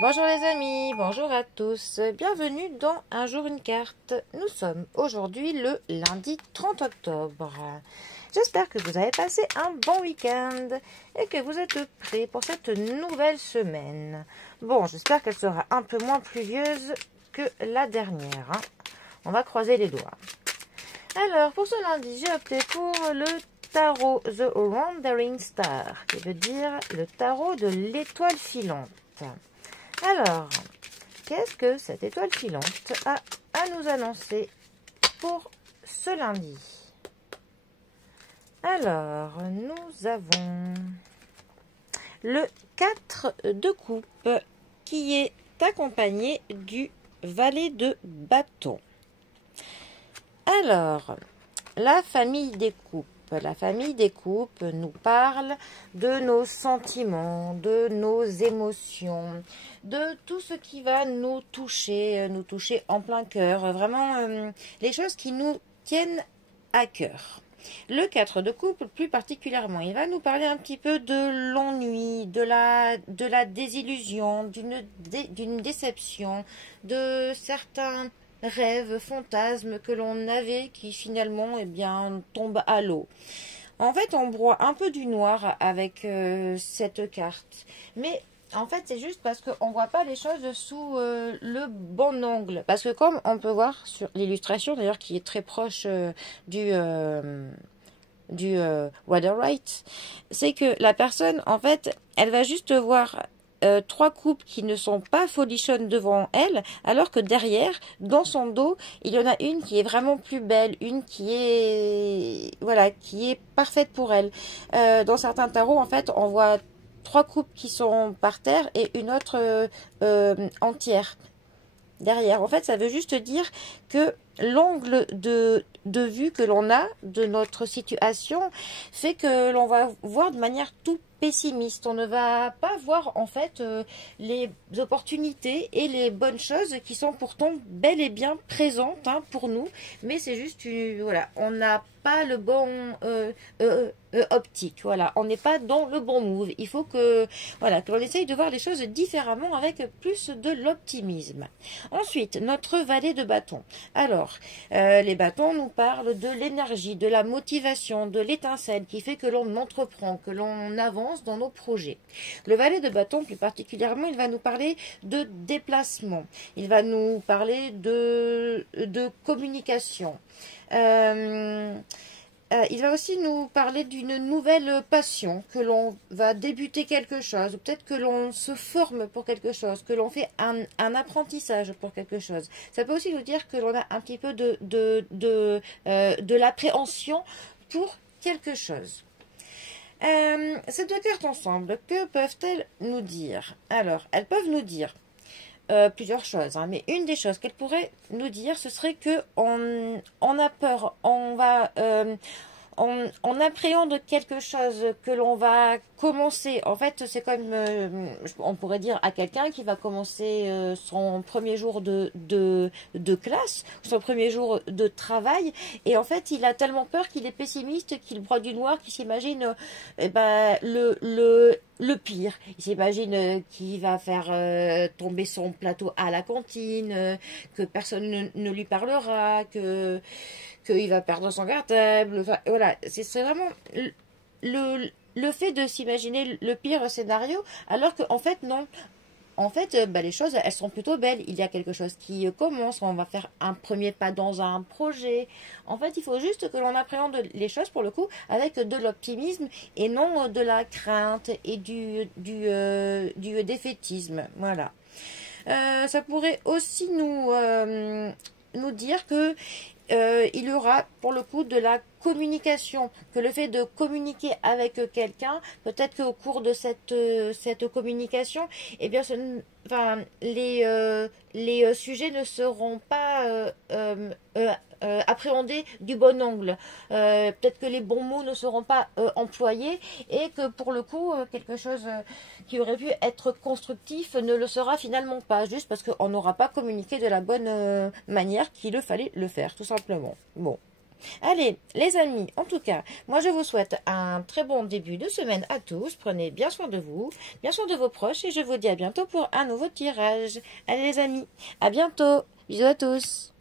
Bonjour les amis, bonjour à tous, bienvenue dans Un jour une carte. Nous sommes aujourd'hui le lundi 30 octobre. J'espère que vous avez passé un bon week-end et que vous êtes prêts pour cette nouvelle semaine. Bon, j'espère qu'elle sera un peu moins pluvieuse que la dernière. On va croiser les doigts. Alors, pour ce lundi, j'ai opté pour le tarot The Wandering Star, qui veut dire le tarot de l'étoile filante. Alors, qu'est-ce que cette étoile filante a à nous annoncer pour ce lundi? Alors, nous avons le 4 de coupe qui est accompagné du valet de bâton. Alors, la famille des coupes. La famille des coupes nous parle de nos sentiments, de nos émotions, de tout ce qui va nous toucher en plein cœur. Vraiment, les choses qui nous tiennent à cœur. Le 4 de coupe, plus particulièrement, il va nous parler un petit peu de l'ennui, de la désillusion, d'une déception, de certains rêves, fantasmes que l'on avait qui finalement tombent à l'eau. En fait, on broie un peu du noir avec cette carte. Mais en fait, c'est juste parce qu'on ne voit pas les choses sous le bon angle. Parce que comme on peut voir sur l'illustration, d'ailleurs, qui est très proche du Waterwright, c'est que la personne, en fait, elle va juste voir trois coupes qui ne sont pas folichonnes devant elle, alors que derrière, dans son dos, il y en a une qui est vraiment plus belle, une qui est parfaite pour elle. Dans certains tarots, en fait, on voit trois coupes qui sont par terre et une autre entière derrière. En fait, ça veut juste dire que l'angle de vue que l'on a de notre situation fait que l'on va voir de manière tout pessimiste. On ne va pas voir en fait les opportunités et les bonnes choses qui sont pourtant bel et bien présentes pour nous, mais c'est juste voilà, on n'a pas le bon optique, voilà, on n'est pas dans le bon move. Il faut que l'on essaye de voir les choses différemment avec plus de l'optimisme. Ensuite, notre valet de bâton. Alors, les bâtons nous parlent de l'énergie, de la motivation, de l'étincelle qui fait que l'on entreprend, que l'on avance dans nos projets. Le valet de bâton, plus particulièrement, il va nous parler de déplacement. Il va nous parler de communication. Il va aussi nous parler d'une nouvelle passion, que l'on va débuter quelque chose, ou peut-être que l'on se forme pour quelque chose, que l'on fait un apprentissage pour quelque chose. Ça peut aussi nous dire que l'on a un petit peu de l'appréhension pour quelque chose. Ces deux cartes ensemble, que peuvent-elles nous dire? Alors, elles peuvent nous dire plusieurs choses, mais une des choses qu'elle pourrait nous dire, ce serait que on a peur, on appréhende quelque chose que l'on va commencer. En fait, c'est comme, on pourrait dire à quelqu'un qui va commencer son premier jour de classe, son premier jour de travail, et en fait, il a tellement peur qu'il est pessimiste, qu'il broie du noir, qu'il s'imagine le pire. Il s'imagine qu'il va faire tomber son plateau à la cantine, que personne ne lui parlera, qu'il va perdre son cartable. Enfin, voilà, c'est vraiment le fait de s'imaginer le pire scénario, alors qu'en fait, non. En fait, les choses, elles sont plutôt belles. Il y a quelque chose qui commence. On va faire un premier pas dans un projet. En fait, il faut juste que l'on appréhende les choses, pour le coup, avec de l'optimisme et non de la crainte et du défaitisme. Voilà. Ça pourrait aussi nous dire que il y aura pour le coup de la communication, que le fait de communiquer avec quelqu'un, peut-être qu'au cours de cette communication, les sujets ne seront pas appréhendés du bon angle. Peut-être que les bons mots ne seront pas employés, et que pour le coup, quelque chose qui aurait pu être constructif ne le sera finalement pas, juste parce qu'on n'aura pas communiqué de la bonne manière qu'il fallait le faire, tout simplement. Bon. Allez, les amis, en tout cas, moi je vous souhaite un très bon début de semaine à tous. Prenez bien soin de vous, bien soin de vos proches et je vous dis à bientôt pour un nouveau tirage. Allez les amis, à bientôt. Bisous à tous.